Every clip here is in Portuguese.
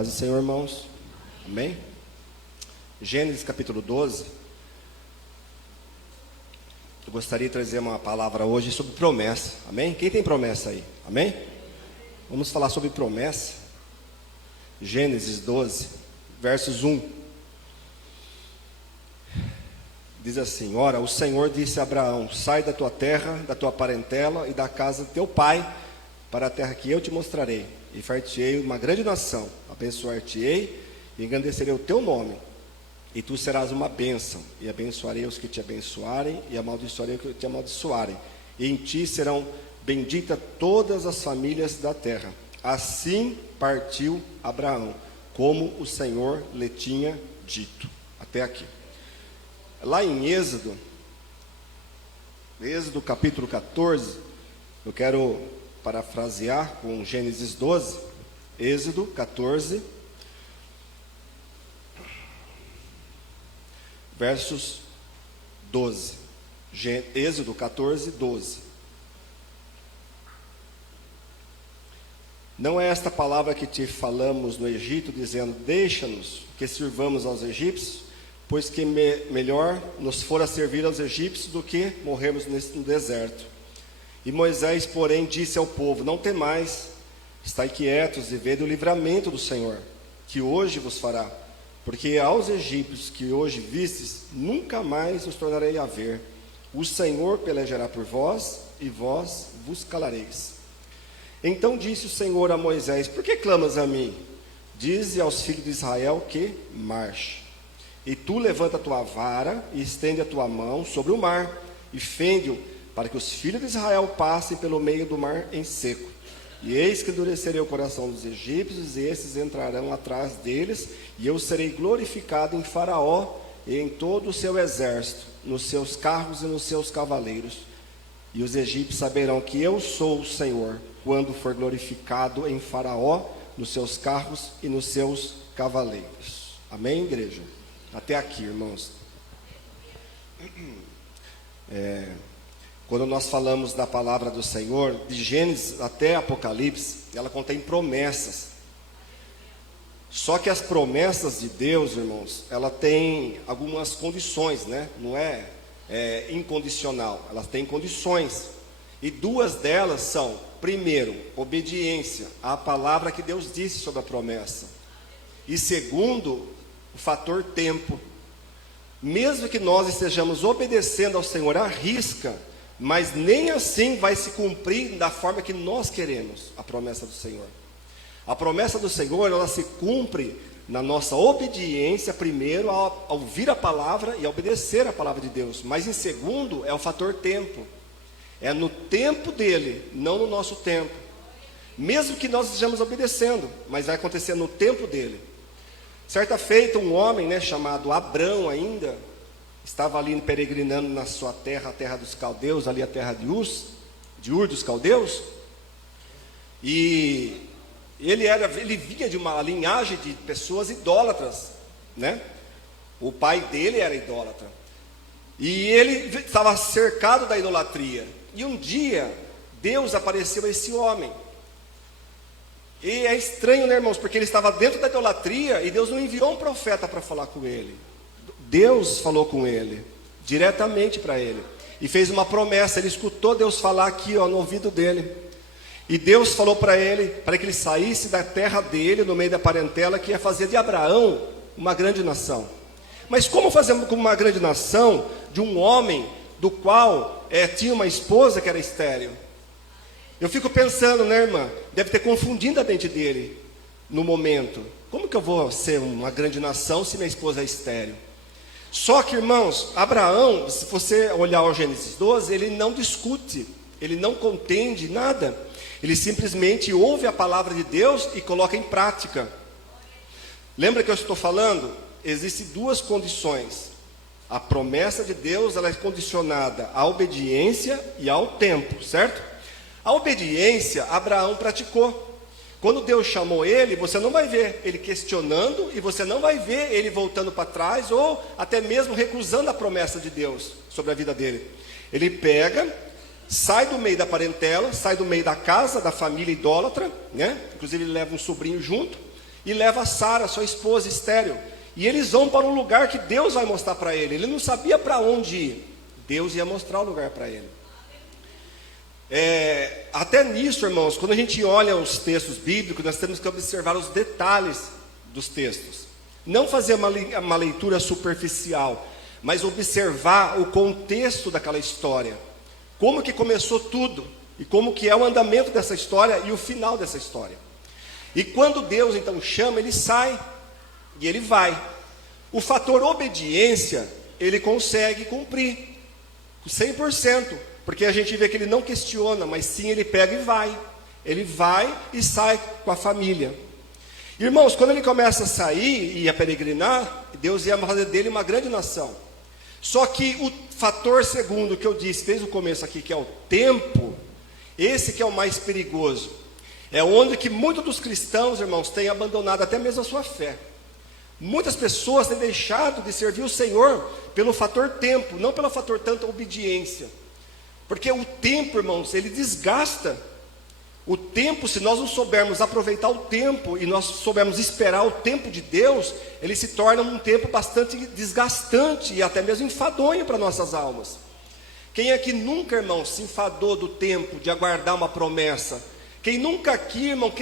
Paz do Senhor, irmãos. Amém? Gênesis capítulo 12. Eu gostaria de trazer uma palavra hoje sobre promessa. Amém? Quem tem promessa aí? Amém? Vamos falar sobre promessa. Gênesis 12, versos 1. Diz assim: Ora, o Senhor disse a Abraão: sai da tua terra, da tua parentela e da casa de teu pai, para a terra que eu te mostrarei, e far-te-ei uma grande nação, abençoar-te-ei e engrandecerei o teu nome, e tu serás uma bênção, e abençoarei os que te abençoarem, e amaldiçoarei os que te amaldiçoarem, e em ti serão benditas todas as famílias da terra. Assim partiu Abraão, como o Senhor lhe tinha dito. Até aqui. Lá em Êxodo capítulo 14, eu quero parafrasear com Gênesis 12, Êxodo 14, versos 12. Êxodo 14, 12. Não é esta palavra que te falamos no Egito, dizendo: deixa-nos que sirvamos aos egípcios, pois que melhor nos fora servir aos egípcios do que morrermos no deserto. E Moisés, porém, disse ao povo: não temais, estai quietos e vede o livramento do Senhor, que hoje vos fará. Porque aos egípcios que hoje vistes, nunca mais os tornarei a ver. O Senhor pelejará por vós, e vós vos calareis. Então disse o Senhor a Moisés: por que clamas a mim? Dize aos filhos de Israel que marche. E tu levanta a tua vara e estende a tua mão sobre o mar, e fende-o, para que os filhos de Israel passem pelo meio do mar em seco. E eis que endurecerei o coração dos egípcios, e esses entrarão atrás deles, e eu serei glorificado em Faraó e em todo o seu exército, nos seus carros e nos seus cavaleiros. E os egípcios saberão que eu sou o Senhor, quando for glorificado em Faraó, nos seus carros e nos seus cavaleiros. Amém, igreja? Até aqui, irmãos. Quando nós falamos da palavra do Senhor, de Gênesis até Apocalipse, ela contém promessas. Só que as promessas de Deus, irmãos, ela tem algumas condições, né? Não é incondicional, elas têm condições. E duas delas são: primeiro, obediência à palavra que Deus disse sobre a promessa. E segundo, o fator tempo. Mesmo que nós estejamos obedecendo ao Senhor à risca, mas nem assim vai se cumprir da forma que nós queremos a promessa do Senhor. A promessa do Senhor, ela se cumpre na nossa obediência, primeiro, ao ouvir a palavra e a obedecer a palavra de Deus. Mas em segundo, é o fator tempo. É no tempo dele, não no nosso tempo. Mesmo que nós estejamos obedecendo, mas vai acontecer no tempo dele. Certa feita, um homem, chamado Abrão ainda, estava ali peregrinando na sua terra, a terra dos caldeus, ali a terra de Ur dos caldeus. E ele vinha de uma linhagem de pessoas idólatras, né? O pai dele era idólatra. E ele estava cercado da idolatria. E um dia, Deus apareceu a esse homem. E é estranho, né, irmãos? Porque ele estava dentro da idolatria e Deus não enviou um profeta para falar com ele. Deus falou com ele, diretamente para ele. E fez uma promessa. Ele escutou Deus falar aqui, no ouvido dele. E Deus falou para ele, para que ele saísse da terra dele, no meio da parentela, que ia fazer de Abraão uma grande nação. Mas como fazer com uma grande nação de um homem do qual tinha uma esposa que era estéril? Eu fico pensando, né, irmã? Deve ter confundido a mente dele no momento. Como que eu vou ser uma grande nação se minha esposa é estéril? Só que, irmãos, Abraão, se você olhar o Gênesis 12, ele não discute, ele não contende nada. Ele simplesmente ouve a palavra de Deus e coloca em prática. Lembra que eu estou falando? Existem duas condições. A promessa de Deus, ela é condicionada à obediência e ao tempo, certo? A obediência, Abraão praticou. Quando Deus chamou ele, você não vai ver ele questionando, e você não vai ver ele voltando para trás, ou até mesmo recusando a promessa de Deus sobre a vida dele. Ele pega, sai do meio da parentela, sai do meio da casa, da família idólatra, né? Inclusive ele leva um sobrinho junto, e leva Sara, sua esposa estéril. E eles vão para um lugar que Deus vai mostrar para ele. Ele não sabia para onde ir. Deus ia mostrar o lugar para ele. Até nisso, irmãos, quando a gente olha os textos bíblicos, nós temos que observar os detalhes dos textos. Não fazer uma leitura superficial, mas observar o contexto daquela história. Como que começou tudo, e como que é o andamento dessa história e o final dessa história. E quando Deus então chama, ele sai, e ele vai. O fator obediência, ele consegue cumprir, 100%, porque a gente vê que ele não questiona, mas sim ele pega e vai. Ele vai e sai com a família. Irmãos, quando ele começa a sair e a peregrinar, Deus ia fazer dele uma grande nação. Só que o fator segundo que eu disse desde o começo aqui, que é o tempo, esse que é o mais perigoso. É onde que muitos dos cristãos, irmãos, têm abandonado até mesmo a sua fé. Muitas pessoas têm deixado de servir o Senhor pelo fator tempo, não pelo fator tanta obediência. Porque o tempo, irmãos, ele desgasta. O tempo, se nós não soubermos aproveitar o tempo e nós soubermos esperar o tempo de Deus, ele se torna um tempo bastante desgastante e até mesmo enfadonho para nossas almas. Quem aqui nunca, irmão, se enfadou do tempo de aguardar uma promessa? Quem nunca aqui, irmão,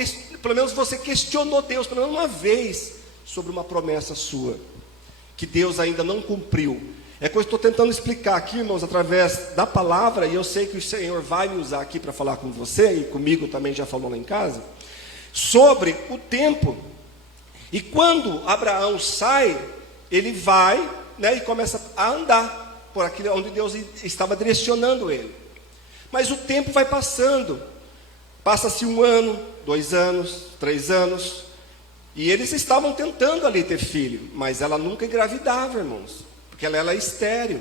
pelo menos você questionou Deus, pelo menos uma vez, sobre uma promessa sua, que Deus ainda não cumpriu? É que eu estou tentando explicar aqui, irmãos, através da palavra, e eu sei que o Senhor vai me usar aqui para falar com você, e comigo também já falou lá em casa, sobre o tempo. E quando Abraão sai, ele vai, né, e começa a andar por aquilo onde Deus estava direcionando ele. Mas o tempo vai passando, passa-se 1 ano, 2 anos, 3 anos, e eles estavam tentando ali ter filho, mas ela nunca engravidava, irmãos, porque ela era estéril.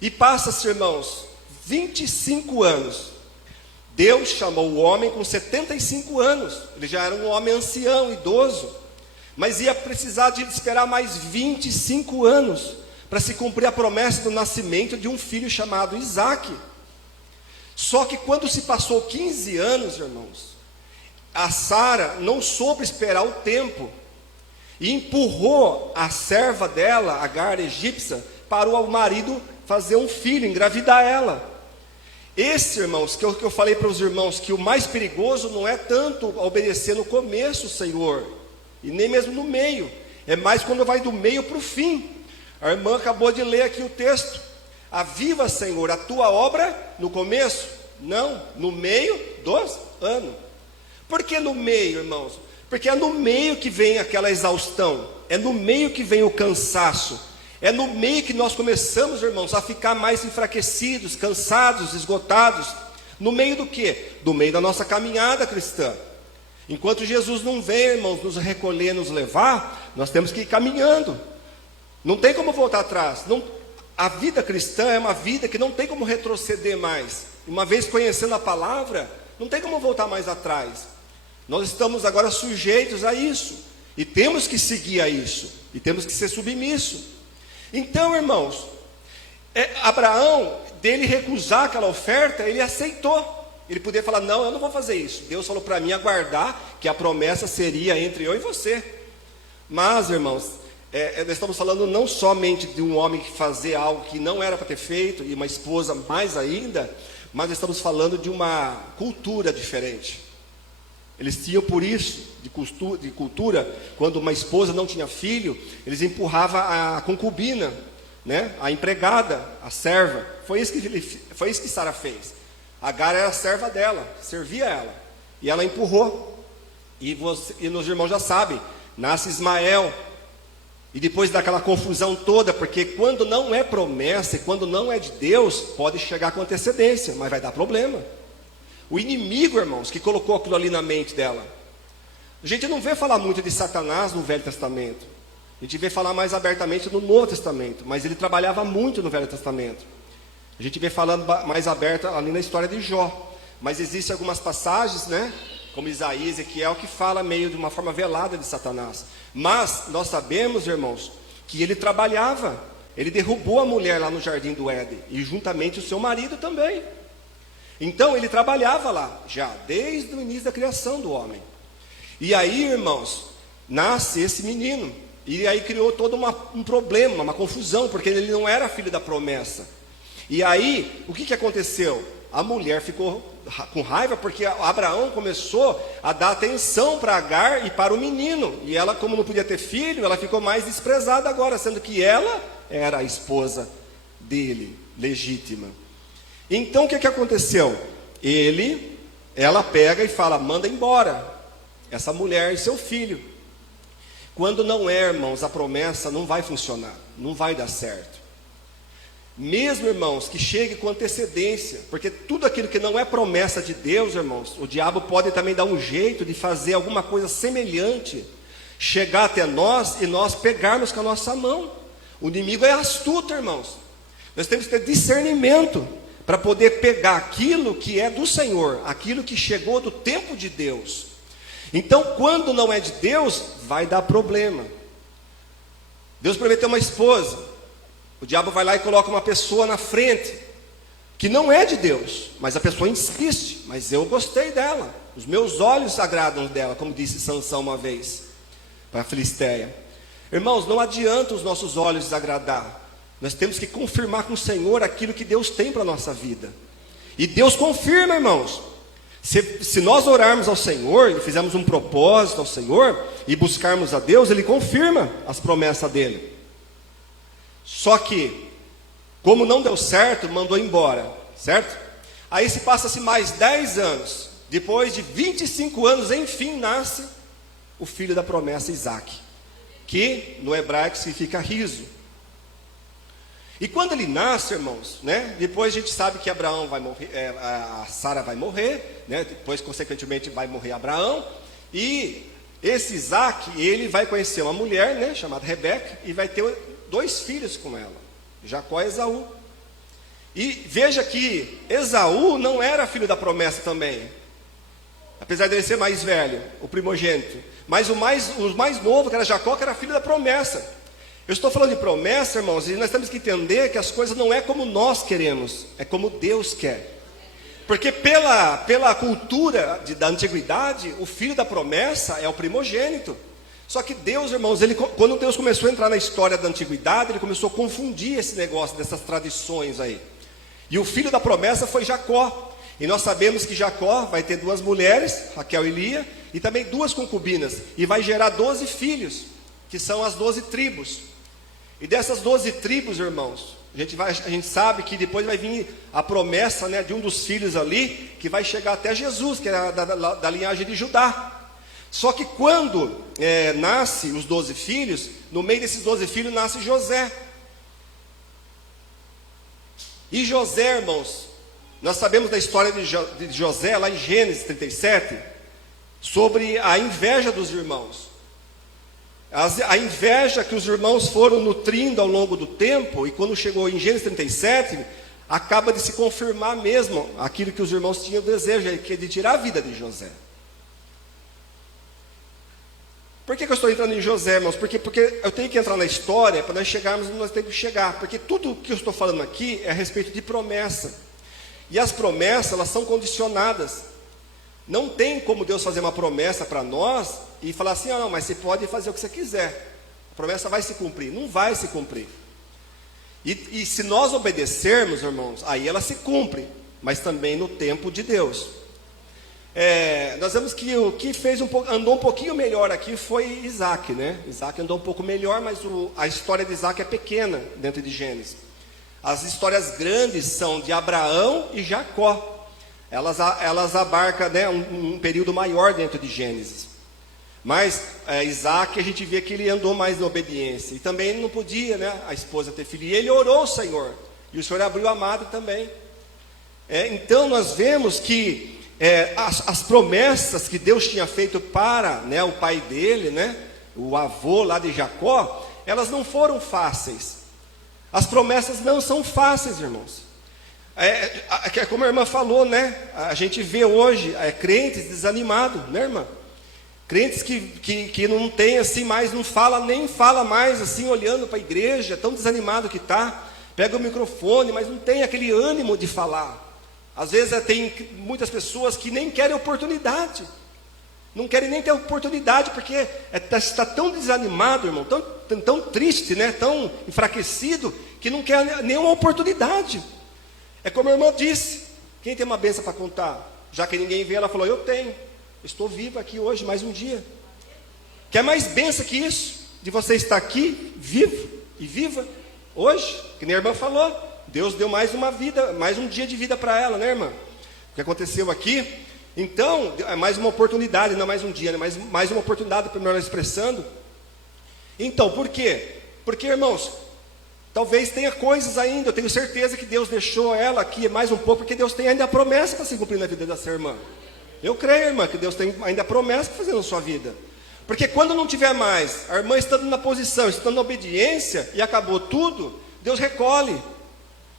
E passa-se, irmãos, 25 anos. Deus chamou o homem com 75 anos. Ele já era um homem ancião, idoso. Mas ia precisar de esperar mais 25 anos para se cumprir a promessa do nascimento de um filho chamado Isaque. Só que quando se passou 15 anos, irmãos, a Sara não soube esperar o tempo e empurrou a serva dela, Agar, egípcia, para o marido fazer um filho, engravidar ela. Esse, irmãos, que eu falei para os irmãos, que o mais perigoso não é tanto obedecer no começo, Senhor, e nem mesmo no meio, é mais quando vai do meio para o fim. A irmã acabou de ler aqui o texto: aviva, Senhor, a tua obra no começo? Não, no meio dos anos. Por que no meio, irmãos? Porque é no meio que vem aquela exaustão, é no meio que vem o cansaço, é no meio que nós começamos, irmãos, a ficar mais enfraquecidos, cansados, esgotados. No meio do quê? Do meio da nossa caminhada cristã. Enquanto Jesus não vem, irmãos, nos recolher, nos levar, nós temos que ir caminhando. Não tem como voltar atrás. A vida cristã é uma vida que não tem como retroceder mais. Uma vez conhecendo a palavra, não tem como voltar mais atrás. Nós estamos agora sujeitos a isso, e temos que seguir a isso, e temos que ser submissos. Então, irmãos, Abraão, dele recusar aquela oferta, ele aceitou. Ele poderia falar: não, eu não vou fazer isso. Deus falou para mim aguardar, que a promessa seria entre eu e você. Mas, irmãos, nós estamos falando não somente de um homem que fazer algo que não era para ter feito, e uma esposa mais ainda, mas estamos falando de uma cultura diferente. Eles tinham por isso, de cultura, quando uma esposa não tinha filho, eles empurravam a concubina, né? A empregada, a serva. Foi isso que Sara fez. Agar era a serva dela, servia ela, e ela empurrou. E os irmãos já sabem, nasce Ismael. E depois daquela confusão toda, porque quando não é promessa, e quando não é de Deus, pode chegar com antecedência, mas vai dar problema. O inimigo, irmãos, que colocou aquilo ali na mente dela. A gente não vê falar muito de Satanás no Velho Testamento. A gente vê falar mais abertamente no Novo Testamento, mas ele trabalhava muito no Velho Testamento. A gente vê falando mais aberto ali na história de Jó. Mas existem algumas passagens, né, como Isaías e Ezequiel, que fala meio de uma forma velada de Satanás. Mas nós sabemos, irmãos, que ele trabalhava. Ele derrubou a mulher lá no jardim do Éden, e juntamente o seu marido também. Então ele trabalhava lá, já desde o início da criação do homem. E aí, irmãos, nasce esse menino. E aí criou todo um problema, uma confusão, porque ele não era filho da promessa. E aí, o que aconteceu? A mulher ficou com raiva, porque Abraão começou a dar atenção para Agar e para o menino. E ela, como não podia ter filho, ela ficou mais desprezada agora, sendo que ela era a esposa dele, legítima. Então, o que aconteceu? Ela pega e fala, manda embora essa mulher e seu filho. Quando não é, irmãos, a promessa não vai funcionar, não vai dar certo. Mesmo, irmãos, que chegue com antecedência, porque tudo aquilo que não é promessa de Deus, irmãos, o diabo pode também dar um jeito de fazer alguma coisa semelhante, chegar até nós e nós pegarmos com a nossa mão. O inimigo é astuto, irmãos. Nós temos que ter discernimento para poder pegar aquilo que é do Senhor, aquilo que chegou do tempo de Deus. Então, quando não é de Deus, vai dar problema. Deus prometeu uma esposa, o diabo vai lá e coloca uma pessoa na frente, que não é de Deus, mas a pessoa insiste, mas eu gostei dela, os meus olhos agradam dela, como disse Sansão uma vez, para a Filisteia. Irmãos, não adianta os nossos olhos desagradar, nós temos que confirmar com o Senhor aquilo que Deus tem para a nossa vida, e Deus confirma, irmãos. Se nós orarmos ao Senhor, e fizermos um propósito ao Senhor, e buscarmos a Deus, Ele confirma as promessas dEle. Só que, como não deu certo, mandou embora, certo? Aí se passa-se mais 10 anos, depois de 25 anos, enfim, nasce o filho da promessa, Isaque, que no hebraico significa riso. E quando ele nasce, irmãos, né, depois a gente sabe que Abraão vai morrer, a Sara vai morrer, né, depois consequentemente vai morrer Abraão, e esse Isaque, ele vai conhecer uma mulher, né, chamada Rebeca, e vai ter 2 filhos com ela, Jacó e Esaú. E veja que Esaú não era filho da promessa também, apesar de ele ser mais velho, o primogênito, mas o mais novo, que era Jacó, que era filho da promessa. Eu estou falando de promessa, irmãos, e nós temos que entender que as coisas não é como nós queremos, é como Deus quer. Porque pela cultura da antiguidade, o filho da promessa é o primogênito. Só que Deus, irmãos, quando Deus começou a entrar na história da antiguidade, Ele começou a confundir esse negócio, dessas tradições aí. E o filho da promessa foi Jacó. E nós sabemos que Jacó vai ter 2 mulheres, Raquel e Lia, e também 2 concubinas, e vai gerar 12 filhos, que são as 12 tribos. E dessas 12 tribos, irmãos, a gente sabe que depois vai vir a promessa, né, de um dos filhos ali, que vai chegar até Jesus, que é da linhagem de Judá. Só que quando nasce os 12 filhos, no meio desses 12 filhos nasce José. E José, irmãos, nós sabemos da história de José, lá em Gênesis 37, sobre a inveja dos irmãos. A inveja que os irmãos foram nutrindo ao longo do tempo, e quando chegou em Gênesis 37, acaba de se confirmar mesmo aquilo que os irmãos tinham desejo, que é de tirar a vida de José. Por que eu estou entrando em José, irmãos? Porque eu tenho que entrar na história, para nós chegarmos onde nós temos que chegar, porque tudo que eu estou falando aqui é a respeito de promessa, e as promessas, elas são condicionadas. Não tem como Deus fazer uma promessa para nós e falar assim, não, mas você pode fazer o que você quiser, a promessa vai se cumprir. Não vai se cumprir. E se nós obedecermos, irmãos, aí ela se cumpre, mas também no tempo de Deus. Nós vemos que o que andou um pouquinho melhor aqui foi Isaque, né? Isaque andou um pouco melhor, mas a história de Isaque é pequena dentro de Gênesis. As histórias grandes são de Abraão e Jacó. Elas abarcam, né, um período maior dentro de Gênesis. Mas Isaque, a gente vê que ele andou mais na obediência. E também não podia, né, a esposa ter filho. E ele orou ao Senhor. E o Senhor abriu a madre também. Então nós vemos que as promessas que Deus tinha feito para, né, o pai dele, né, o avô lá de Jacó, elas não foram fáceis. As promessas não são fáceis, irmãos. Como a irmã falou, né? A gente vê hoje crentes desanimados, né, irmã? Crentes que não tem assim mais, nem fala mais assim, olhando para a igreja, tão desanimado que está. Pega o microfone, mas não tem aquele ânimo de falar. Às vezes tem muitas pessoas que nem querem oportunidade. Não querem nem ter oportunidade, porque está tão desanimado, irmão, tão triste, né? Tão enfraquecido, que não quer nenhuma oportunidade. É como a irmã disse, quem tem uma bênção para contar? Já que ninguém vê, ela falou, eu tenho. Estou viva aqui hoje, mais um dia. Quer mais bênção que isso? De você estar aqui, vivo e viva, hoje? Que nem a irmã falou, Deus deu mais uma vida, mais um dia de vida para ela, né, irmã? O que aconteceu aqui, então, é mais uma oportunidade, não mais um dia, né? mais uma oportunidade para nós expressando. Então, por quê? Porque, irmãos, talvez tenha coisas ainda, eu tenho certeza que Deus deixou ela aqui mais um pouco, porque Deus tem ainda a promessa para se cumprir na vida dessa irmã. Eu creio, irmã, que Deus tem ainda a promessa para fazer na sua vida. Porque quando não tiver mais, a irmã estando na posição, estando na obediência, e acabou tudo, Deus recolhe.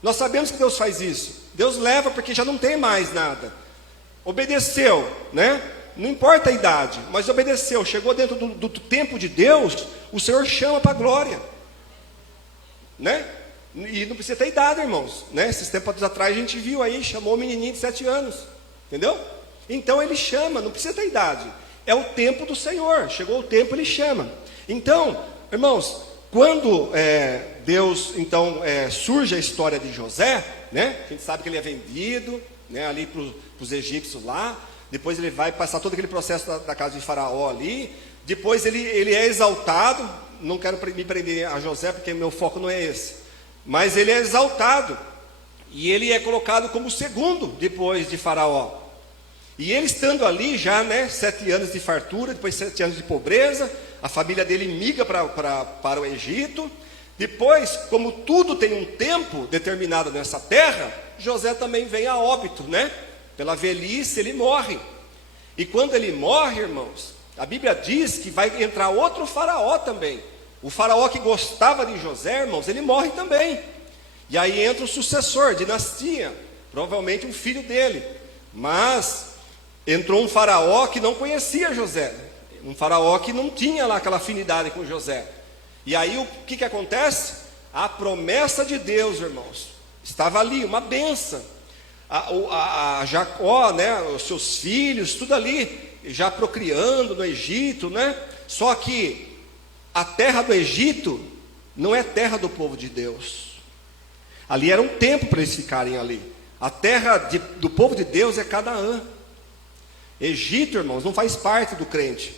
Nós sabemos que Deus faz isso. Deus leva porque já não tem mais nada. Obedeceu, né? Não importa a idade, mas obedeceu. Chegou dentro do tempo de Deus, o Senhor chama para a glória, né? E não precisa ter idade, irmãos, né? Esses tempos atrás a gente viu aí, chamou o menininho de 7 anos, entendeu? Então ele chama, não precisa ter idade. É o tempo do Senhor, chegou o tempo, ele chama. Então, irmãos, quando Deus, então, surge a história de José, né? A gente sabe que ele é vendido, né, ali para os egípcios lá. Depois ele vai passar todo aquele processo da casa de Faraó ali. Depois ele é exaltado. Não quero me prender a José, porque meu foco não é esse. Mas ele é exaltado. E ele é colocado como segundo depois de Faraó. E ele estando ali já, né, 7 anos de fartura, depois 7 anos de pobreza, a família dele migra para o Egito. Depois, como tudo tem um tempo determinado nessa terra, José também vem a óbito, né? Pela velhice ele morre. E quando ele morre, irmãos, a Bíblia diz que vai entrar outro faraó também. O faraó que gostava de José, irmãos, ele morre também. E aí entra o sucessor, dinastia, provavelmente um filho dele. Mas entrou um faraó que não conhecia José, um faraó que não tinha lá aquela afinidade com José. E aí o que acontece? A promessa de Deus, irmãos, estava ali, uma bênção. A Jacó, né, os seus filhos, tudo ali, já procriando no Egito, né? Só que a terra do Egito não é terra do povo de Deus. Ali era um tempo para eles ficarem ali. A terra do povo de Deus é Canaã. Egito, irmãos, não faz parte do crente.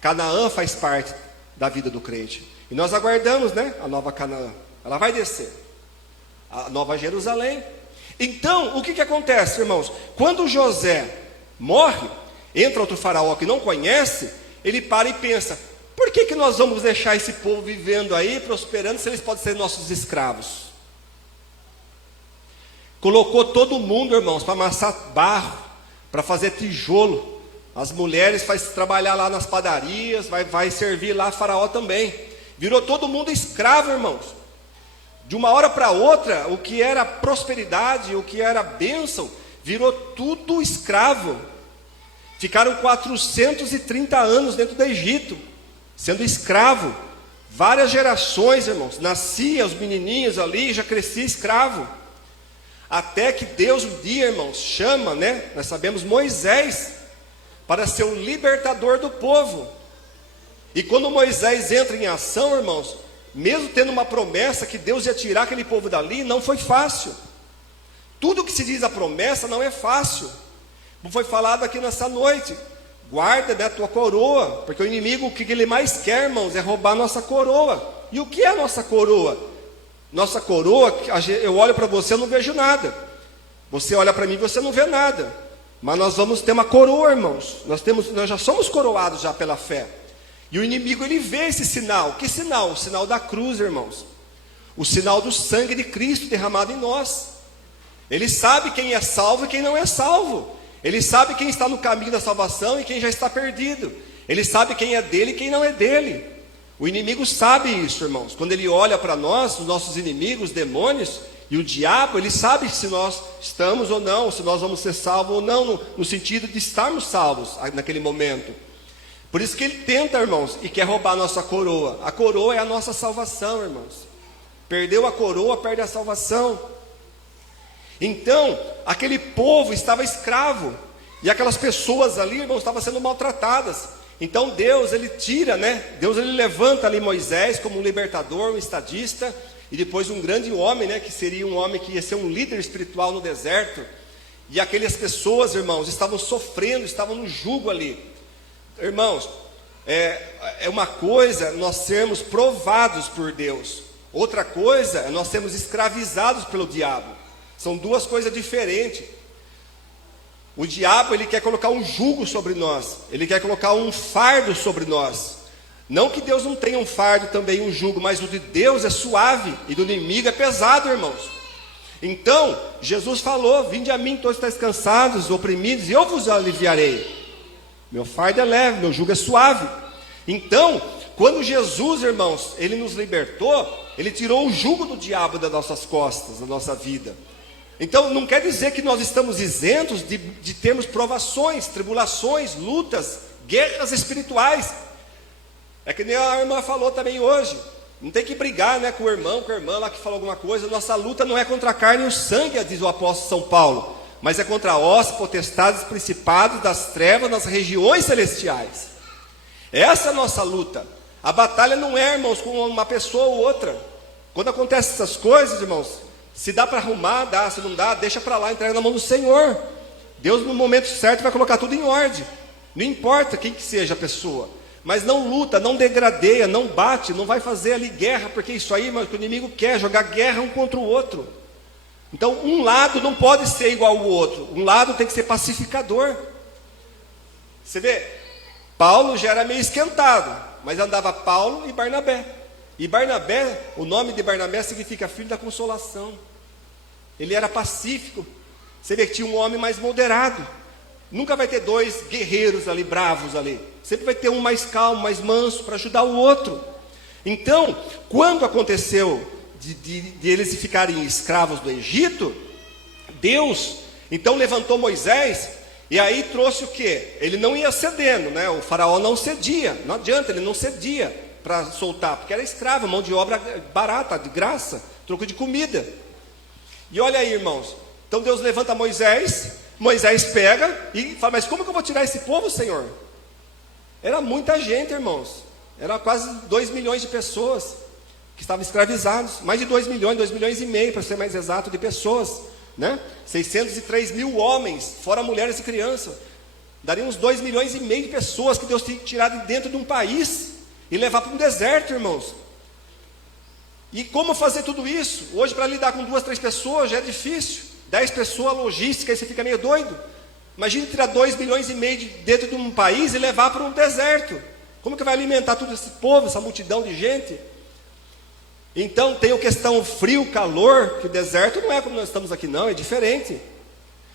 Canaã faz parte da vida do crente. E nós aguardamos, né, a nova Canaã. Ela vai descer. A nova Jerusalém. Então, o que acontece, irmãos? Quando José morre, entra outro faraó que não conhece, ele para e pensa, por que nós vamos deixar esse povo vivendo aí, prosperando, se eles podem ser nossos escravos? Colocou todo mundo, irmãos, para amassar barro, para fazer tijolo. As mulheres faz trabalhar lá nas padarias, vai servir lá faraó também. Virou todo mundo escravo, irmãos. De uma hora para outra, o que era prosperidade, o que era bênção, virou tudo escravo. Ficaram 430 anos dentro do Egito, sendo escravo. Várias gerações, irmãos. Nascia os menininhos ali, já crescia escravo. Até que Deus um dia, irmãos, chama, né? Nós sabemos Moisés para ser o libertador do povo. E quando Moisés entra em ação, irmãos, mesmo tendo uma promessa que Deus ia tirar aquele povo dali, não foi fácil. Tudo que se diz a promessa não é fácil. Como foi falado aqui nessa noite, guarda, né, a tua coroa, porque o inimigo, o que ele mais quer, irmãos, é roubar a nossa coroa. E o que é a nossa coroa? Nossa coroa, eu olho para você, eu não vejo nada. Você olha para mim, você não vê nada. Mas nós vamos ter uma coroa, irmãos. Nós já somos coroados já pela fé. E o inimigo, ele vê esse sinal. Que sinal? O sinal da cruz, irmãos. O sinal do sangue de Cristo derramado em nós. Ele sabe quem é salvo e quem não é salvo. Ele sabe quem está no caminho da salvação e quem já está perdido. Ele sabe quem é dele e quem não é dele. O inimigo sabe isso, irmãos. Quando ele olha para nós, os nossos inimigos, os demônios e o diabo, ele sabe se nós estamos ou não, se nós vamos ser salvos ou não, no sentido de estarmos salvos naquele momento. Por isso que ele tenta, irmãos, e quer roubar a nossa coroa. A coroa é a nossa salvação, irmãos. Perdeu a coroa, perde a salvação. Então, aquele povo estava escravo. E aquelas pessoas ali, irmãos, estavam sendo maltratadas. Então Deus, ele tira, né? Deus, ele levanta ali Moisés como um libertador, um estadista, e depois um grande homem, né? Que seria um homem que ia ser um líder espiritual no deserto. E aquelas pessoas, irmãos, estavam sofrendo, estavam no jugo ali. Irmãos, é uma coisa nós sermos provados por Deus. Outra coisa é nós sermos escravizados pelo diabo. São duas coisas diferentes. O diabo, ele quer colocar um jugo sobre nós. Ele quer colocar um fardo sobre nós. Não que Deus não tenha um fardo também, um jugo, mas o de Deus é suave e do inimigo é pesado, irmãos. Então, Jesus falou: vinde a mim todos estáis cansados, oprimidos, e eu vos aliviarei. Meu fardo é leve, meu jugo é suave. Então, quando Jesus, irmãos, ele nos libertou, ele tirou o jugo do diabo das nossas costas, da nossa vida. Então, não quer dizer que nós estamos isentos de termos provações, tribulações, lutas, guerras espirituais. É que nem a irmã falou também hoje. Não tem que brigar, né, com o irmão, com a irmã lá que falou alguma coisa. Nossa luta não é contra a carne e o sangue, diz o apóstolo São Paulo, mas é contra ossos, potestades, principados das trevas nas regiões celestiais. Essa é a nossa luta. A batalha não é, irmãos, com uma pessoa ou outra. Quando acontecem essas coisas, irmãos, se dá para arrumar, dá. Se não dá, deixa para lá, entrega na mão do Senhor. Deus no momento certo vai colocar tudo em ordem. Não importa quem que seja a pessoa. Mas não luta, não degradeia, não bate, não vai fazer ali guerra, porque isso aí, irmão, que o inimigo quer, jogar guerra um contra o outro. Então, um lado não pode ser igual ao outro. Um lado tem que ser pacificador. Você vê, Paulo já era meio esquentado, mas andava Paulo e Barnabé. E Barnabé, o nome de Barnabé significa filho da consolação. Ele era pacífico. Você vê que tinha um homem mais moderado. Nunca vai ter dois guerreiros ali, bravos ali. Sempre vai ter um mais calmo, mais manso, para ajudar o outro. Então, quando aconteceu de eles ficarem escravos do Egito, Deus então levantou Moisés, e aí trouxe o quê? Ele não ia cedendo, né? O faraó não cedia, não adianta, ele não cedia para soltar, porque era escravo, mão de obra barata, de graça, troco de comida. E olha aí, irmãos, então Deus levanta Moisés, Moisés pega e fala: mas como que eu vou tirar esse povo, Senhor? Era muita gente, irmãos, era quase 2 milhões de pessoas que estavam escravizados, mais de 2 milhões e meio, para ser mais exato, de pessoas, né? 603 mil homens, fora mulheres e crianças. Daria uns 2 milhões e meio de pessoas que Deus tinha que tirar de dentro de um país e levar para um deserto, irmãos. E como fazer tudo isso? Hoje, para lidar com 2, 3 pessoas já é difícil. 10 pessoas, logística, aí você fica meio doido. Imagina tirar 2 milhões e meio de dentro de um país e levar para um deserto. Como que vai alimentar todo esse povo, essa multidão de gente? Então tem a questão frio, calor, que o deserto não é como nós estamos aqui não, é diferente.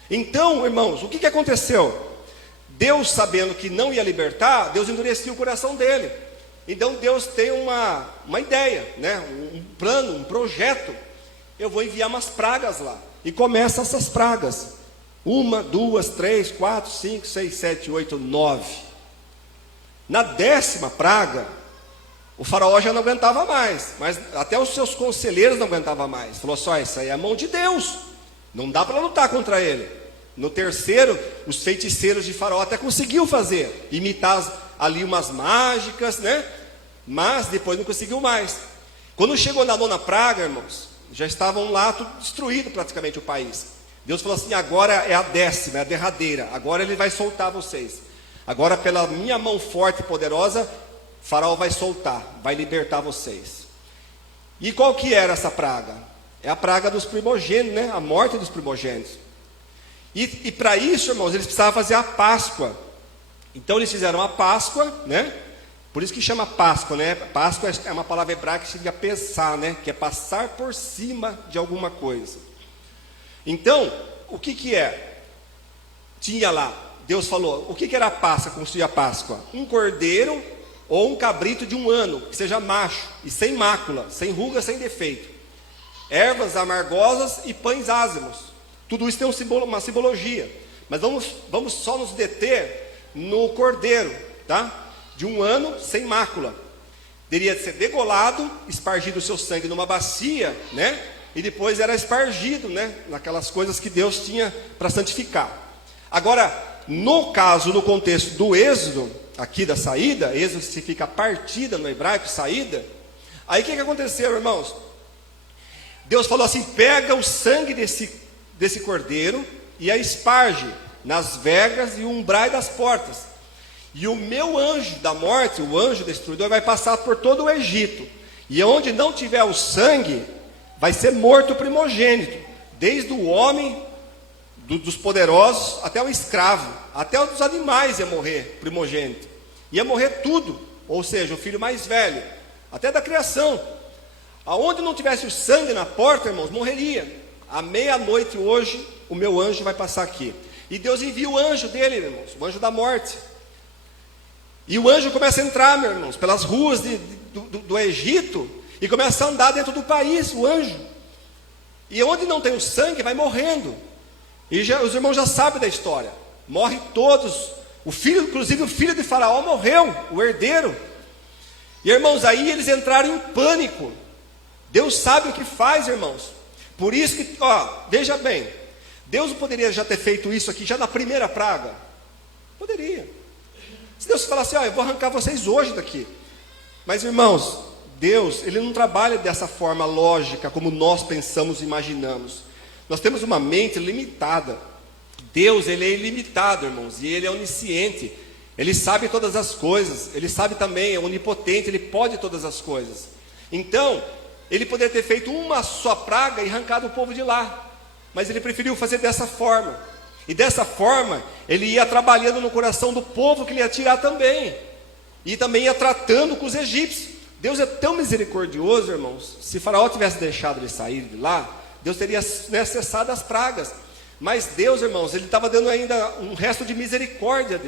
Então, irmãos, o que aconteceu? Deus, sabendo que não ia libertar, Deus endurecia o coração dele. Então Deus tem uma ideia, né? Um plano, um projeto. Eu vou enviar umas pragas lá. E começa essas pragas. 1, 2, 3, 4, 5, 6, 7, 8, 9. Na 10ª praga, o faraó já não aguentava mais, mas até os seus conselheiros não aguentavam mais. Falou só: isso aí é a mão de Deus, não dá para lutar contra ele. No 3º, os feiticeiros de faraó até conseguiu fazer, imitar ali umas mágicas, né? Mas depois não conseguiu mais. Quando chegou na 9ª praga, irmãos, já estavam lá tudo destruído praticamente o país. Deus falou assim: agora é a 10ª, é a derradeira, agora ele vai soltar vocês. Agora, pela minha mão forte e poderosa, Faraó vai soltar, vai libertar vocês. E qual que era essa praga? É a praga dos primogênitos, né? A morte dos primogênitos. E para isso, irmãos, eles precisavam fazer a Páscoa. Então eles fizeram a Páscoa, né? Por isso que chama Páscoa, né? Páscoa é uma palavra hebraica que significa pesar, né? Que é passar por cima de alguma coisa. Então, o que é? Tinha lá, Deus falou, o que era a Páscoa, construir a Páscoa? Um cordeiro ou um cabrito de 1 ano, que seja macho e sem mácula, sem ruga, sem defeito. Ervas amargosas e pães ázimos. Tudo isso tem uma simbologia. Mas vamos só nos deter no cordeiro, tá? De 1 ano, sem mácula. Teria de ser degolado, espargido o seu sangue numa bacia, né? E depois era espargido, né? Naquelas coisas que Deus tinha para santificar. Agora, no caso, no contexto do êxodo, aqui da saída, êxodo significa partida no hebraico, saída. Aí o que aconteceu, irmãos? Deus falou assim: pega o sangue desse cordeiro e a esparge nas vergas e umbrais das portas. E o meu anjo da morte, o anjo destruidor, vai passar por todo o Egito. E onde não tiver o sangue, vai ser morto o primogênito, desde o homem, dos poderosos, até o escravo, até os animais ia morrer, primogênito. Ia morrer tudo, ou seja, o filho mais velho, até da criação. Aonde não tivesse o sangue na porta, irmãos, morreria. À meia-noite hoje, o meu anjo vai passar aqui. E Deus envia o anjo dele, irmãos, o anjo da morte. E o anjo começa a entrar, meus irmãos, pelas ruas do Egito, e começa a andar dentro do país, o anjo. E onde não tem o sangue, vai morrendo. E os irmãos já sabem da história. Morre todos. O filho, inclusive o filho de Faraó morreu, o herdeiro. E irmãos, aí eles entraram em pânico. Deus sabe o que faz, irmãos. Por isso que, veja bem, Deus poderia já ter feito isso aqui, já na primeira praga. Poderia. Se Deus falasse, eu vou arrancar vocês hoje daqui. Mas irmãos, Deus, Ele não trabalha dessa forma lógica, como nós pensamos e imaginamos. Nós temos uma mente limitada. Deus, Ele é ilimitado, irmãos, e Ele é onisciente. Ele sabe todas as coisas. Ele sabe também, é onipotente, Ele pode todas as coisas. Então, Ele poderia ter feito uma só praga e arrancado o povo de lá. Mas Ele preferiu fazer dessa forma. E dessa forma, Ele ia trabalhando no coração do povo que Ele ia tirar também. E também ia tratando com os egípcios. Deus é tão misericordioso, irmãos. Se Faraó tivesse deixado ele sair de lá, Deus teria cessado as pragas. Mas Deus, irmãos, Ele estava dando ainda um resto de misericórdia.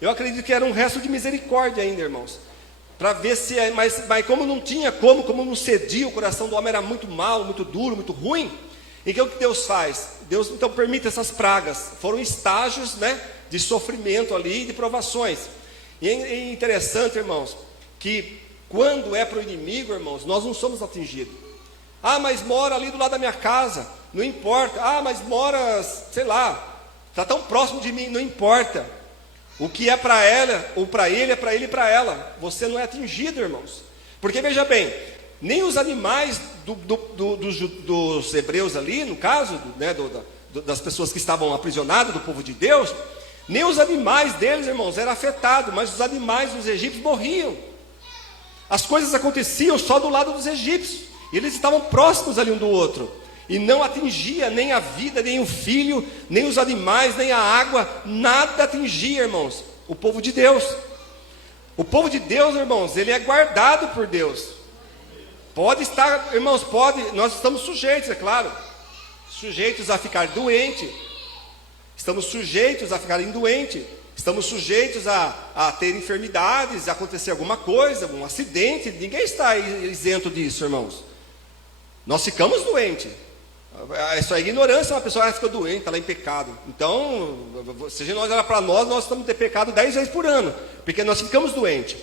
Eu acredito que era um resto de misericórdia ainda, irmãos. Para ver se... Mas como não tinha como não cedia, o coração do homem era muito mau, muito duro, muito ruim. Então o que Deus faz? Deus então permite essas pragas. Foram estágios, de sofrimento ali, de provações. E é interessante, irmãos, que quando é para o inimigo, irmãos, nós não somos atingidos. Mas mora ali do lado da minha casa, não importa. Mas mora, sei lá, está tão próximo de mim, não importa. O que é para ela, ou para ele, é para ele e para ela. Você não é atingido, irmãos. Porque veja bem, nem os animais dos hebreus ali, no caso, das pessoas que estavam aprisionadas, do povo de Deus, nem os animais deles, irmãos, eram afetados, mas os animais dos egípcios morriam. As coisas aconteciam só do lado dos egípcios, e eles estavam próximos ali um do outro, e não atingia nem a vida, nem o filho, nem os animais, nem a água, nada atingia, irmãos, o povo de Deus. O povo de Deus, irmãos, ele é guardado por Deus. Pode estar, irmãos, nós estamos sujeitos, é claro, sujeitos a ficar doente, estamos sujeitos a ficarem doentes, estamos sujeitos a ter enfermidades, a acontecer alguma coisa, um acidente, ninguém está isento disso, irmãos. Nós ficamos doentes. Isso é ignorância, uma pessoa fica doente, está lá em pecado. Então, se nós olhar para nós estamos em pecado 10 vezes por ano, porque nós ficamos doentes.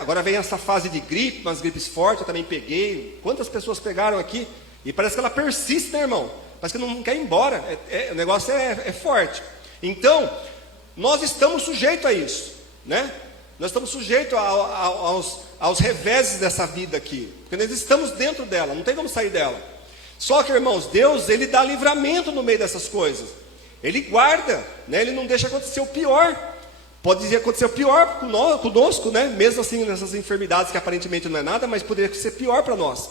Agora vem essa fase de gripe, umas gripes fortes, eu também peguei. Quantas pessoas pegaram aqui? E parece que ela persiste, irmão? Parece que não quer ir embora. O negócio é forte. Então, nós estamos sujeitos a isso, Nós estamos sujeitos aos reveses dessa vida aqui, porque nós estamos dentro dela, não tem como sair dela. Só que, irmãos, Deus, Ele dá livramento no meio dessas coisas. Ele guarda, Ele não deixa acontecer o pior. Pode acontecer o pior conosco, mesmo assim nessas enfermidades que aparentemente não é nada, mas poderia ser pior para nós.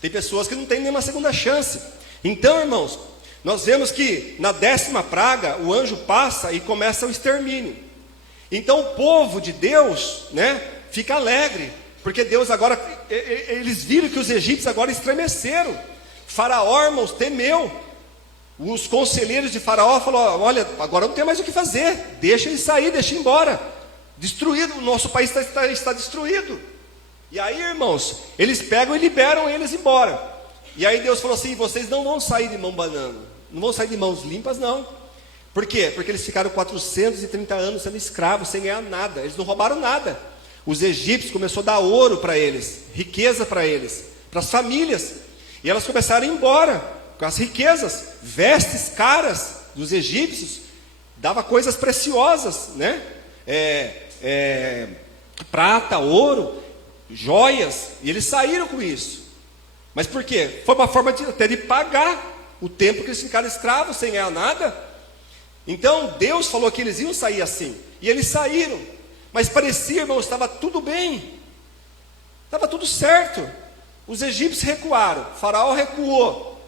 Tem pessoas que não têm nenhuma segunda chance. Então, irmãos, nós vemos que na 10ª praga, o anjo passa e começa o extermínio. Então o povo de Deus, fica alegre, porque Deus agora, eles viram que os egípcios agora estremeceram. Faraó, irmãos, temeu. Os conselheiros de Faraó falaram: olha, agora não tem mais o que fazer, deixa ele sair, deixa ele embora. Destruído, o nosso país está destruído. E aí, irmãos, eles pegam e liberam eles embora. E aí Deus falou assim: vocês não vão sair de mão banando, não vão sair de mãos limpas, não. Por quê? Porque eles ficaram 430 anos sendo escravos, sem ganhar nada. Eles não roubaram nada. Os egípcios começaram a dar ouro para eles, riqueza para eles, para as famílias. E elas começaram a ir embora com as riquezas, vestes caras dos egípcios, dava coisas preciosas, né? Prata, ouro, joias, e eles saíram com isso. Mas por quê? Foi uma forma até de pagar o tempo que eles ficaram escravos sem ganhar nada. Então Deus falou que eles iam sair assim, e eles saíram. Mas parecia, irmãos, estava tudo bem, estava tudo certo. Os egípcios recuaram, o faraó recuou,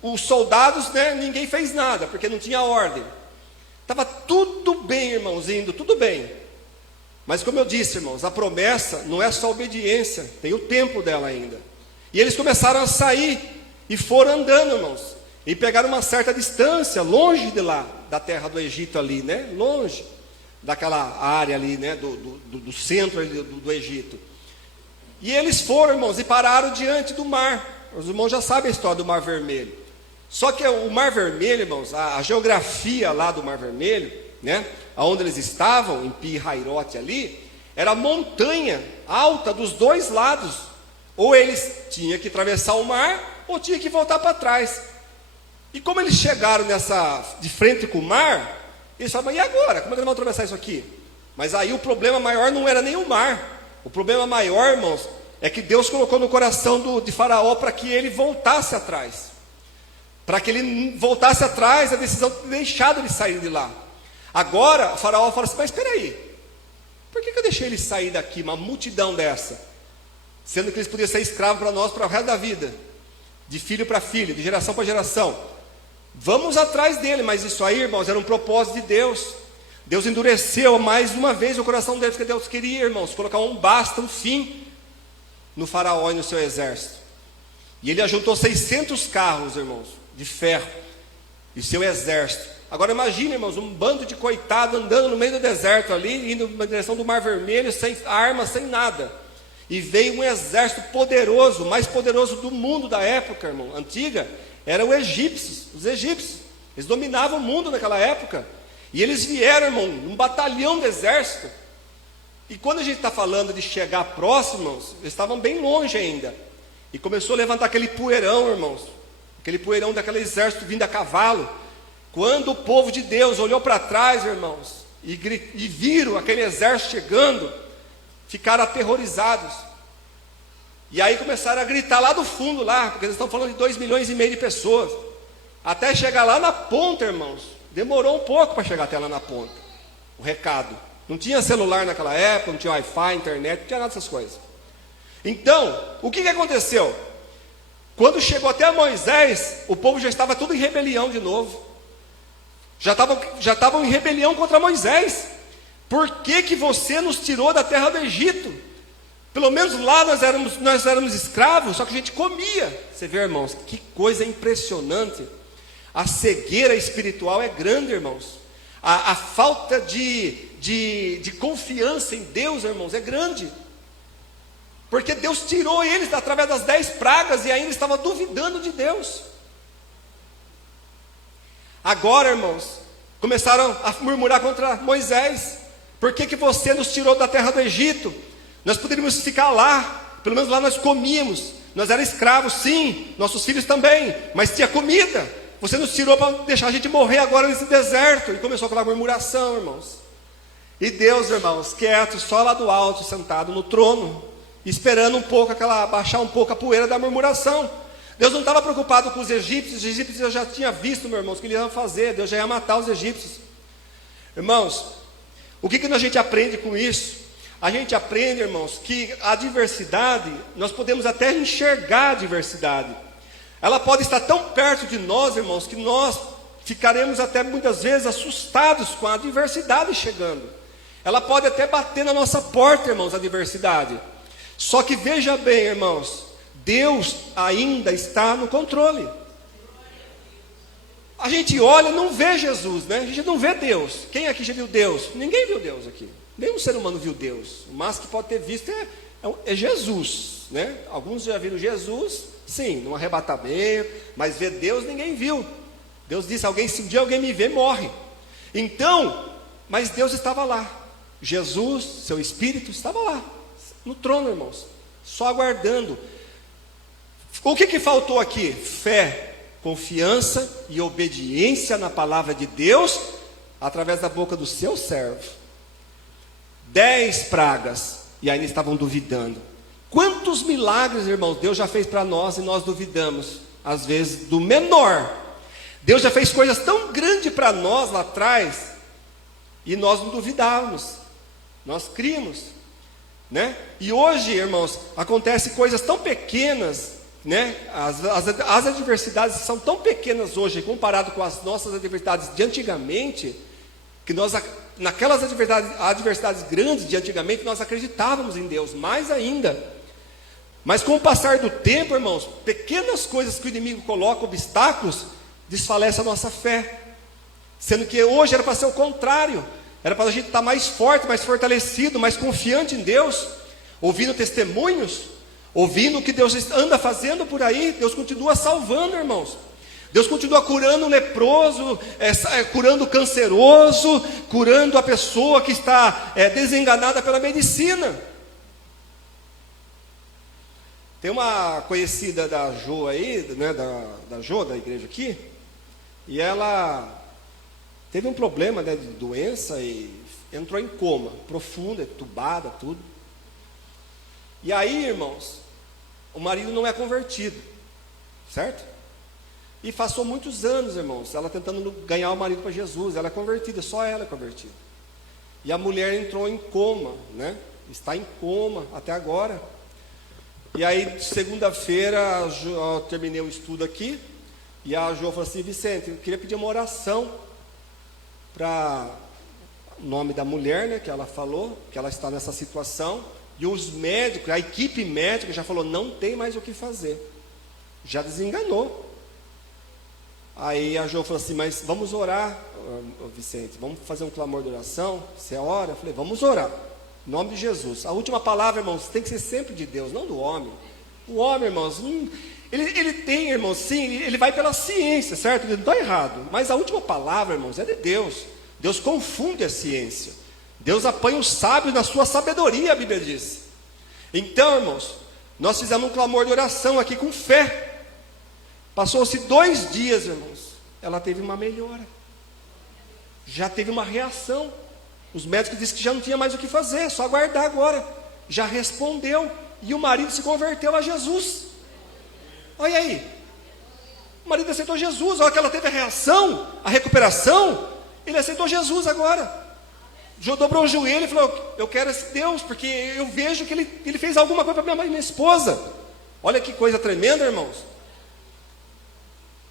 os soldados, né, ninguém fez nada, porque não tinha ordem. Estava tudo bem, irmãos, indo tudo bem. Mas como eu disse, irmãos, a promessa não é só obediência, tem o tempo dela ainda. E eles começaram a sair, e foram andando, irmãos, e pegaram uma certa distância, longe de lá, da terra do Egito ali, né, longe daquela área ali, né, do centro ali do Egito. E eles foram, irmãos, e pararam diante do mar. Os irmãos já sabem a história do Mar Vermelho. Só que o Mar Vermelho, irmãos, a geografia lá do Mar Vermelho, né, onde eles estavam, em Pi-Hairote ali, era montanha alta dos dois lados. Ou eles tinham que atravessar o mar, ou tinham que voltar para trás. E como eles chegaram de frente com o mar, eles falaram, mas e agora? Como é que nós vamos atravessar isso aqui? Mas aí o problema maior não era nem o mar. O problema maior, irmãos, é que Deus colocou no coração de Faraó para que ele voltasse atrás. Para que ele voltasse atrás, a decisão de ter deixado ele sair de lá. Agora, o Faraó fala assim, mas espera aí, por que eu deixei ele sair daqui, uma multidão dessa? Sendo que eles podiam ser escravos para nós, para o resto da vida. De filho para filho, de geração para geração. Vamos atrás dele, mas isso aí, irmãos, era um propósito de Deus. Deus endureceu mais uma vez o coração deles, porque Deus queria, irmãos, colocar um basta, um fim no faraó e no seu exército. E ele ajuntou 600 carros, irmãos, de ferro, e seu exército. Agora imagine, irmãos, um bando de coitado andando no meio do deserto ali, indo na direção do Mar Vermelho, sem armas, sem nada. E veio um exército poderoso, mais poderoso do mundo da época, irmão, antiga, eram os egípcios. Eles dominavam o mundo naquela época. E eles vieram, irmão, num batalhão do exército. E quando a gente está falando de chegar próximo, irmãos, eles estavam bem longe ainda. E começou a levantar aquele poeirão, irmãos. Aquele poeirão daquele exército vindo a cavalo. Quando o povo de Deus olhou para trás, irmãos, e viram aquele exército chegando, ficaram aterrorizados. E aí começaram a gritar lá do fundo, lá, porque eles estão falando de 2,5 milhões de pessoas. Até chegar lá na ponta, irmãos. Demorou um pouco para chegar até lá na ponta, o recado. Não tinha celular naquela época, não tinha Wi-Fi, internet, não tinha nada dessas coisas. Então, o que aconteceu? Quando chegou até Moisés, o povo já estava tudo em rebelião de novo. Já estavam em rebelião contra Moisés. Por que você nos tirou da terra do Egito? Pelo menos lá nós éramos escravos, só que a gente comia. Você vê, irmãos, que coisa impressionante. A cegueira espiritual é grande, irmãos. A falta de confiança em Deus, irmãos, é grande. Porque Deus tirou eles através das 10 pragas e ainda estava duvidando de Deus. Agora, irmãos, começaram a murmurar contra Moisés. Por que você nos tirou da terra do Egito? Nós poderíamos ficar lá, pelo menos lá nós comíamos. Nós éramos escravos, sim, nossos filhos também, mas tinha comida. Você nos tirou para deixar a gente morrer agora nesse deserto. E começou aquela murmuração, irmãos. E Deus, irmãos, quieto, só lá do alto, sentado no trono, esperando um pouco, baixar um pouco a poeira da murmuração. Deus não estava preocupado com os egípcios eu já tinha visto, meus irmãos, o que eles iam fazer. Deus já ia matar os egípcios. Irmãos, o que a gente aprende com isso? A gente aprende, irmãos, que a diversidade, nós podemos até enxergar a diversidade. Ela pode estar tão perto de nós, irmãos, que nós ficaremos até muitas vezes assustados com a diversidade chegando. Ela pode até bater na nossa porta, irmãos, a diversidade. Só que veja bem, irmãos, Deus ainda está no controle. A gente olha e não vê Jesus, né? A gente não vê Deus. Quem aqui já viu Deus? Ninguém viu Deus aqui. Nenhum ser humano viu Deus. O máximo que pode ter visto é Jesus, né? Alguns já viram Jesus, sim, num arrebatamento, mas ver Deus ninguém viu. Deus disse, se um dia alguém me vê, morre. Então, mas Deus estava lá. Jesus, seu Espírito, estava lá, no trono, irmãos, só aguardando. O que faltou aqui? Fé, confiança e obediência na palavra de Deus, através da boca do seu servo, 10 pragas, e ainda estavam duvidando. Quantos milagres, irmãos, Deus já fez para nós e nós duvidamos, às vezes, do menor. Deus já fez coisas tão grandes para nós lá atrás, e nós não duvidávamos, nós críamos, né? E hoje, irmãos, acontece coisas tão pequenas, né? As adversidades são tão pequenas hoje, comparado com as nossas adversidades de antigamente, que nós, naquelas adversidades grandes de antigamente, nós acreditávamos em Deus, mais ainda. Mas com o passar do tempo, irmãos, pequenas coisas que o inimigo coloca, obstáculos, desfalece a nossa fé. Sendo que hoje era para ser o contrário. Era para a gente estar mais forte, mais fortalecido, mais confiante em Deus, ouvindo testemunhos, ouvindo o que Deus anda fazendo por aí. Deus continua salvando, irmãos. Deus continua curando o leproso, curando o canceroso, curando a pessoa que está desenganada pela medicina. Tem uma conhecida da Jo aí, né, da Jo, da igreja aqui, e ela teve um problema, né, de doença e entrou em coma profunda, entubada, tudo. E aí, irmãos, o marido não é convertido, certo? E passou muitos anos, irmãos, ela tentando ganhar o marido para Jesus. Ela é convertida, só ela é convertida. E a mulher entrou em coma, né? Está em coma até agora. E aí, segunda-feira, eu terminei o estudo aqui, e a Jo falou assim: Vicente, eu queria pedir uma oração para o nome da mulher, né, que ela falou, que ela está nessa situação, e os médicos, a equipe médica já falou, não tem mais o que fazer, já desenganou. Aí a Jo falou assim: mas vamos orar, Vicente, vamos fazer um clamor de oração, você ora? Eu falei, vamos orar, em nome de Jesus. A última palavra, irmãos, tem que ser sempre de Deus, não do homem. O homem, irmãos, ele tem, irmãos, sim, ele vai pela ciência, certo? Ele não está errado, mas a última palavra, irmãos, é de Deus. Deus confunde a ciência, Deus apanha os sábios na sua sabedoria, a Bíblia diz. Então, irmãos, nós fizemos um clamor de oração aqui com fé. Passou-se 2 dias, irmãos, ela teve uma melhora, já teve uma reação. Os médicos disseram que já não tinha mais o que fazer, só aguardar agora. Já respondeu, e o marido se converteu a Jesus. Olha aí, o marido aceitou Jesus. A hora que ela teve a reação, a recuperação, ele aceitou Jesus agora. Dobrou o joelho e falou: eu quero esse Deus, porque eu vejo que ele fez alguma coisa para minha mãe e minha esposa. Olha que coisa tremenda, irmãos.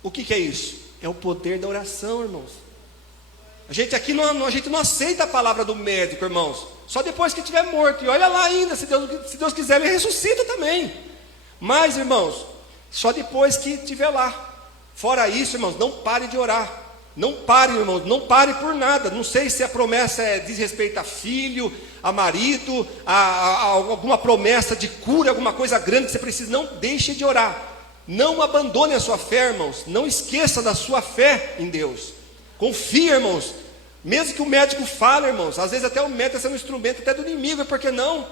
O que é isso? É o poder da oração, irmãos. A gente aqui a gente não aceita a palavra do médico, irmãos, só depois que estiver morto. E olha lá ainda, se Deus quiser, ele ressuscita também. Mas, irmãos, só depois que estiver lá. Fora isso, irmãos, não pare de orar. Não pare, irmãos, não pare por nada. Não sei se a promessa diz respeito a filho, a marido, a alguma promessa de cura, alguma coisa grande que você precisa. Não deixe de orar. Não abandone a sua fé, irmãos. Não esqueça da sua fé em Deus. Confie, irmãos. Mesmo que o médico fale, irmãos, às vezes até o médico está sendo um instrumento até do inimigo, por que não?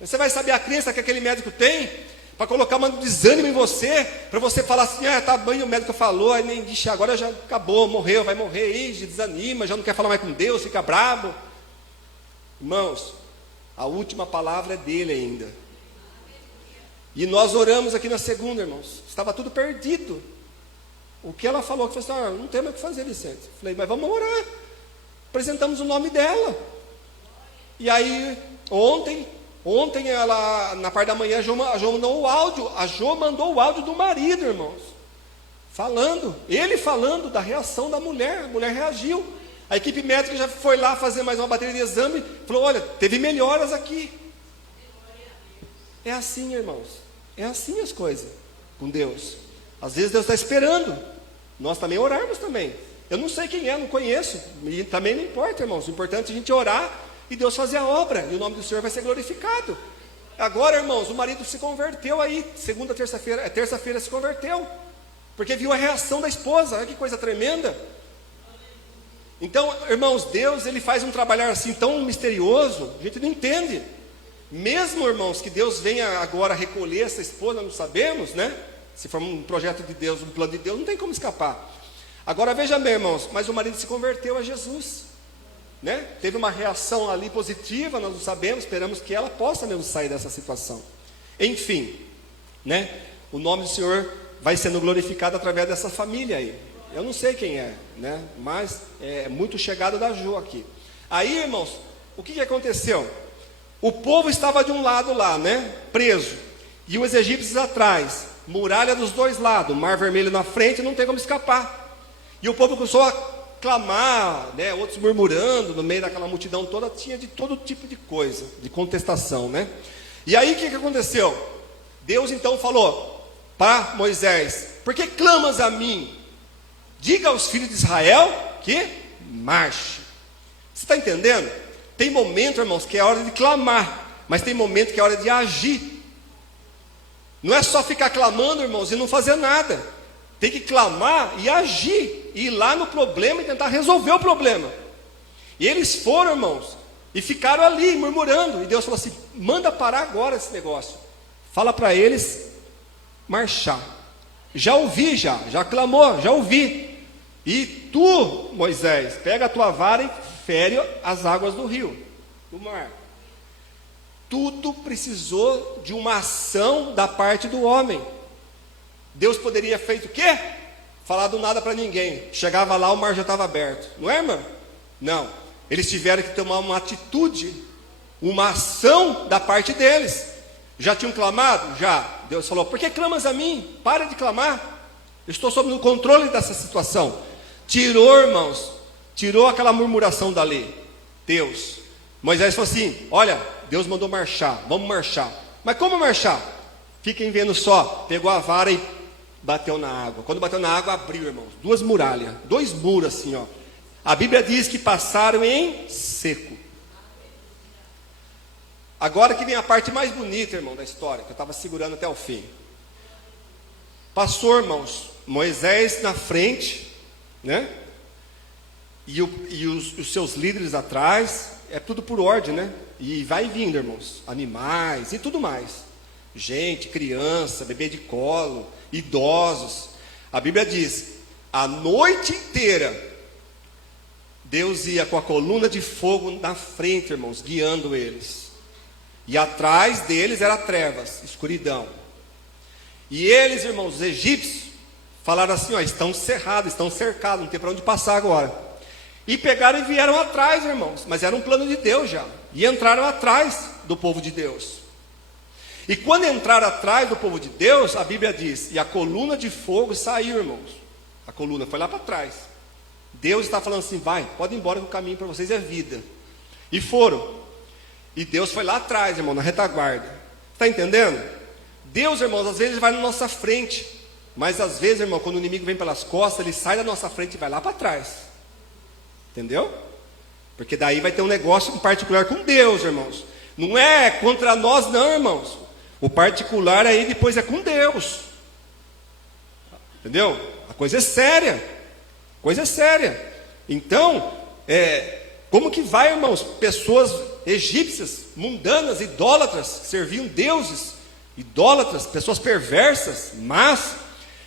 Você vai saber a crença que aquele médico tem, para colocar um desânimo em você, para você falar assim: tá bem, o médico falou, aí nem disse, agora já acabou, morreu, vai morrer, aí desanima, já não quer falar mais com Deus, fica bravo. Irmãos, a última palavra é dele ainda. E nós oramos aqui na segunda, irmãos, estava tudo perdido. O que ela falou, que falou assim: não tem mais o que fazer, Vicente. Falei, mas vamos orar. Apresentamos o nome dela. E aí, ontem ela, na parte da manhã, a Jo mandou o áudio. A Jo mandou o áudio do marido, irmãos, ele falando da reação da mulher. A mulher reagiu. A equipe médica já foi lá fazer mais uma bateria de exame, falou: olha, teve melhoras aqui. É assim, irmãos, é assim as coisas com Deus. Às vezes Deus está esperando nós também orarmos também. Eu não sei quem é, não conheço, e também não importa, irmãos. O importante é a gente orar e Deus fazer a obra, e o nome do Senhor vai ser glorificado. Agora, irmãos, o marido se converteu aí, terça-feira se converteu, porque viu a reação da esposa. Olha que coisa tremenda. Então, irmãos, Deus, ele faz um trabalhar assim tão misterioso, a gente não entende. Mesmo, irmãos, que Deus venha agora recolher essa esposa, não sabemos, né? Se for um projeto de Deus, um plano de Deus, não tem como escapar. Agora veja bem, irmãos, mas o marido se converteu a Jesus. né? Teve uma reação ali positiva, nós não sabemos, esperamos que ela possa mesmo sair dessa situação. Enfim, né? O nome do Senhor vai sendo glorificado através dessa família aí. Eu não sei quem é, né? Mas é muito chegado da Jo aqui. Aí, irmãos, o que aconteceu? O povo estava de um lado lá, né? Preso. E os egípcios atrás. Muralha dos dois lados. Mar Vermelho na frente, não tem como escapar. E o povo começou a clamar, né? Outros murmurando no meio daquela multidão toda. Tinha de todo tipo de coisa, de contestação, né? E aí, o que aconteceu? Deus então falou para Moisés: por que clamas a mim? Diga aos filhos de Israel que marche. Você está entendendo? Tem momento, irmãos, que é hora de clamar, mas tem momento que é hora de agir. Não é só ficar clamando, irmãos, e não fazer nada. Tem que clamar e agir, ir lá no problema e tentar resolver o problema. E eles foram, irmãos, e ficaram ali murmurando. E Deus falou assim: manda parar agora esse negócio. Fala para eles marchar. Já ouvi, já clamou, já ouvi. E tu, Moisés, pega a tua vara e fere as águas do rio, do mar. Tudo precisou de uma ação da parte do homem. Deus poderia ter feito o quê? Falar do nada para ninguém. Chegava lá, o mar já estava aberto. Não é, irmão? Não. Eles tiveram que tomar uma atitude, uma ação da parte deles. Já tinham clamado? Já. Deus falou: por que clamas a mim? Para de clamar. Eu estou sob o controle dessa situação. Tirou, irmãos, tirou aquela murmuração dali. Deus. Moisés falou assim: olha, Deus mandou marchar, vamos marchar. Mas como marchar? Fiquem vendo só. Pegou a vara e bateu na água. Quando bateu na água, abriu, irmãos, 2 muralhas, 2 muros assim, ó. A Bíblia diz que passaram em seco. Agora que vem a parte mais bonita, irmão, da história, que eu estava segurando até o fim. Passou, irmãos, Moisés na frente, né? E os seus líderes atrás. É tudo por ordem, né? E vai vindo, irmãos, animais e tudo mais. Gente, criança, bebê de colo, idosos. A Bíblia diz: a noite inteira Deus ia com a coluna de fogo na frente, irmãos, guiando eles. E atrás deles era trevas, escuridão. E eles, irmãos, os egípcios, falaram assim: ó, estão cerrados, estão cercados, não tem para onde passar agora. E pegaram e vieram atrás, irmãos. Mas era um plano de Deus já. E entraram atrás do povo de Deus. E quando entraram atrás do povo de Deus, a Bíblia diz: e a coluna de fogo saiu, irmãos. A coluna foi lá para trás. Deus está falando assim: vai, pode ir embora, que o caminho para vocês é vida. E foram. E Deus foi lá atrás, irmão, na retaguarda. Está entendendo? Deus, irmãos, às vezes vai na nossa frente. Mas às vezes, irmão, quando o inimigo vem pelas costas, ele sai da nossa frente e vai lá para trás. Entendeu? Porque daí vai ter um negócio em particular com Deus, irmãos. Não é contra nós não, irmãos. O particular aí depois é com Deus. Entendeu? A coisa é séria. Coisa é séria. Então, como que vai, irmãos? Pessoas egípcias, mundanas, idólatras, que serviam deuses, idólatras, pessoas perversas, mas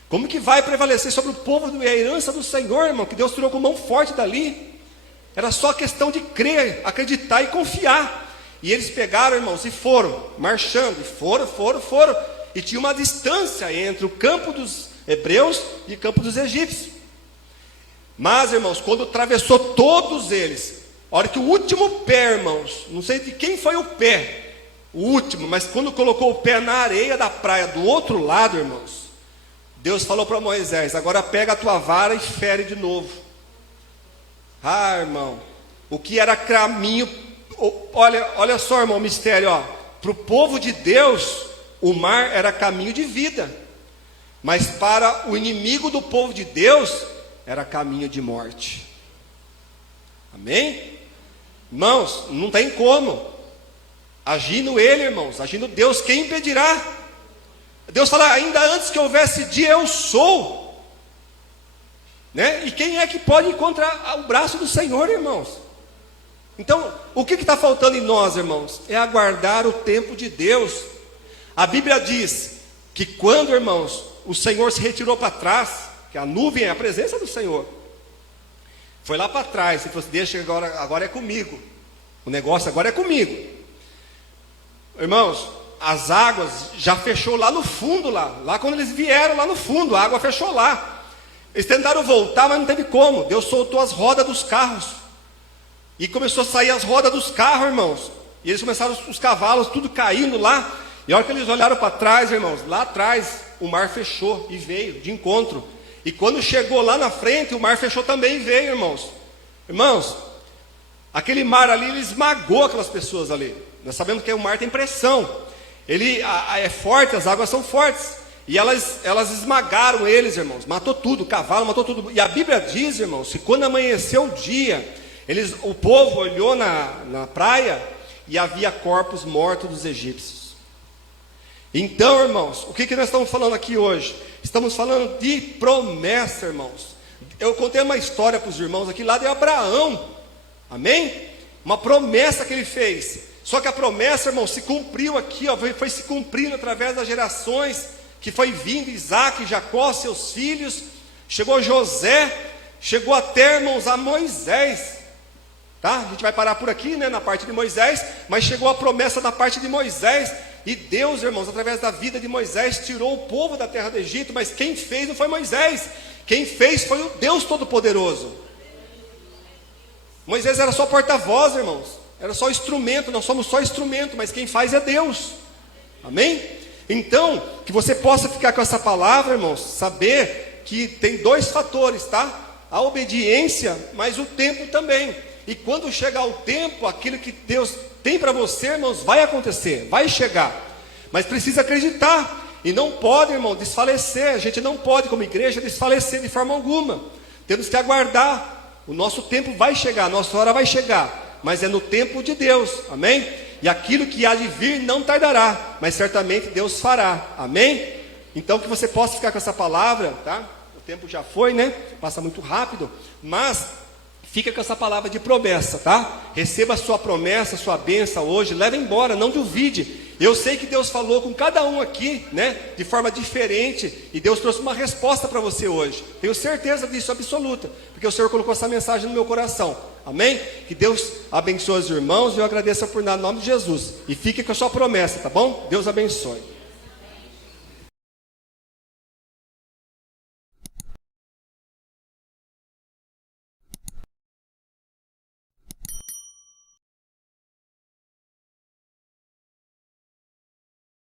como que vai prevalecer sobre o povo e a herança do Senhor, irmão? Que Deus tirou com mão forte dali. Era só questão de crer, acreditar e confiar. E eles pegaram, irmãos, e foram, marchando, e foram. E tinha uma distância entre o campo dos hebreus e o campo dos egípcios. Mas, irmãos, quando atravessou todos eles, a hora que o último pé, irmãos, não sei de quem foi o pé, o último, mas quando colocou o pé na areia da praia do outro lado, irmãos, Deus falou para Moisés: agora pega a tua vara e fere de novo. Ah, irmão, o que era caminho, olha só, irmão, o mistério, ó. Para o povo de Deus, o mar era caminho de vida. Mas para o inimigo do povo de Deus, era caminho de morte. Amém? Irmãos, não tem como. Agindo ele, irmãos, agindo Deus, quem impedirá? Deus fala: ainda antes que houvesse dia, eu sou. Né? E quem é que pode encontrar o braço do Senhor, irmãos? Então, o que está faltando em nós, irmãos? É aguardar o tempo de Deus. A Bíblia diz que quando, irmãos, o Senhor se retirou para trás, que a nuvem é a presença do Senhor, Foi lá para trás. Ele falou assim: deixa, agora é comigo. O negócio agora é comigo. Irmãos, as águas já fechou lá no fundo, lá quando eles vieram lá no fundo, a água fechou lá. Eles tentaram voltar, mas não teve como. Deus soltou as rodas dos carros. E começou a sair as rodas dos carros, irmãos. E eles começaram, os cavalos, tudo caindo lá. E a hora que eles olharam para trás, irmãos, lá atrás, o mar fechou e veio de encontro. E quando chegou lá na frente, o mar fechou também e veio, irmãos. Irmãos, aquele mar ali, ele esmagou aquelas pessoas ali. Nós sabemos que o mar tem pressão. Ele é forte, as águas são fortes. E elas esmagaram eles, irmãos. Matou tudo, o cavalo matou tudo. E a Bíblia diz, irmãos, que quando amanheceu o dia, o povo olhou na praia e havia corpos mortos dos egípcios. Então, irmãos, o que nós estamos falando aqui hoje? Estamos falando de promessa, irmãos. Eu contei uma história para os irmãos aqui lá de Abraão. Amém? Uma promessa que ele fez. Só que a promessa, irmão, se cumpriu aqui, ó, foi se cumprindo através das gerações, que foi vindo Isaac, Jacó, seus filhos, chegou José, chegou até, irmãos, a Moisés, tá? A gente vai parar por aqui, né, na parte de Moisés, mas chegou a promessa na parte de Moisés, e Deus, irmãos, através da vida de Moisés, tirou o povo da terra do Egito, mas quem fez não foi Moisés, quem fez foi o Deus Todo-Poderoso. Moisés era só porta-voz, irmãos. Era só instrumento, nós somos só instrumento, mas quem faz é Deus. Amém? Então, que você possa ficar com essa palavra, irmãos, saber que tem dois fatores, tá? A obediência, mas o tempo também. E quando chegar o tempo, aquilo que Deus tem para você, irmãos, vai acontecer, vai chegar. Mas precisa acreditar. E não pode, irmão, desfalecer. A gente não pode, como igreja, desfalecer de forma alguma. Temos que aguardar. O nosso tempo vai chegar, a nossa hora vai chegar. Mas é no tempo de Deus, amém? E aquilo que há de vir não tardará, mas certamente Deus fará, amém? Então que você possa ficar com essa palavra, tá? O tempo já foi, né? Passa muito rápido, mas fica com essa palavra de promessa, tá? Receba a sua promessa, a sua bênção hoje, leva embora, não duvide. Eu sei que Deus falou com cada um aqui, né? De forma diferente, e Deus trouxe uma resposta para você hoje. Tenho certeza disso, absoluta, porque o Senhor colocou essa mensagem no meu coração. Amém? Que Deus abençoe os irmãos e eu agradeço por nada, em nome de Jesus. E fique com a sua promessa, tá bom? Deus abençoe.